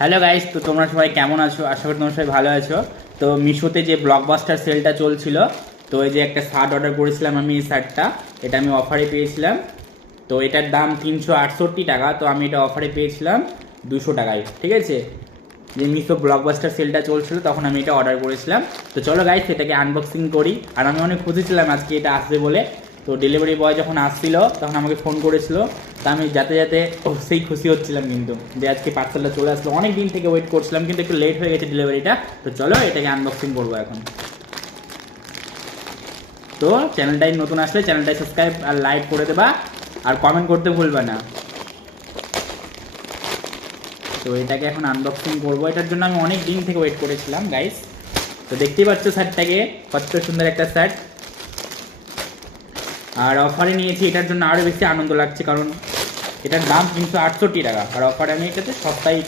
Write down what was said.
Hello guys, তো তোমরা সবাই কেমন আছো? আশা করি তোমরা সবাই ভালো আছো। তো মিশোতে যে ব্লকবাস্টার সেলটা চলছিল, তো এই যে একটা শার্ট অর্ডার করেছিলাম আমি, এই শার্টটা এটা আমি অফারে পেয়েছিলাম। তো এটার দাম 368 টাকা, তো আমি এটা অফারে পেয়েছিলাম 200 টাকায়, ঠিক আছে। যে মিশো ব্লকবাস্টার সেলটা চলছিল তখন আমি এটা অর্ডার করেছিলাম। তো চলো গাইস, এটাকে আনবক্সিং করি। আর আমি অনেক খুশি ছিলাম আজকে এটা আসবে বলে। তো ডেলিভারি বয় যখন আসছিল তখন আমাকে ফোন করেছিল, তা আমি যাতে যাতে সেই খুশি হচ্ছিলাম কিন্তু, যে আজকে পার্সেলটা চলে আসলো। অনেক দিন থেকে ওয়েট করছিলাম কিন্তু একটু লেট হয়ে গেছে ডেলিভারিটা। তো চলো এটাকে আনবক্সিং করবো এখন। তো চ্যানেলটাই নতুন আসলে চ্যানেলটাই সাবস্ক্রাইব আর লাইক করে দেবা, আর কমেন্ট করতে ভুলবা না। তো এটাকে এখন আনবক্সিং করবো, এটার জন্য আমি অনেক দিন থেকে ওয়েট করেছিলাম গাইস। তো দেখতেই পাচ্ছ শার্টটাকে, কত সুন্দর একটা শার্ট। আর অফারে নিয়েছি এটার জন্য আরও বেশি আনন্দ লাগছে, কারণ এটার দাম 368 টাকা, আর অফারে আমি এটাতে সস্তায়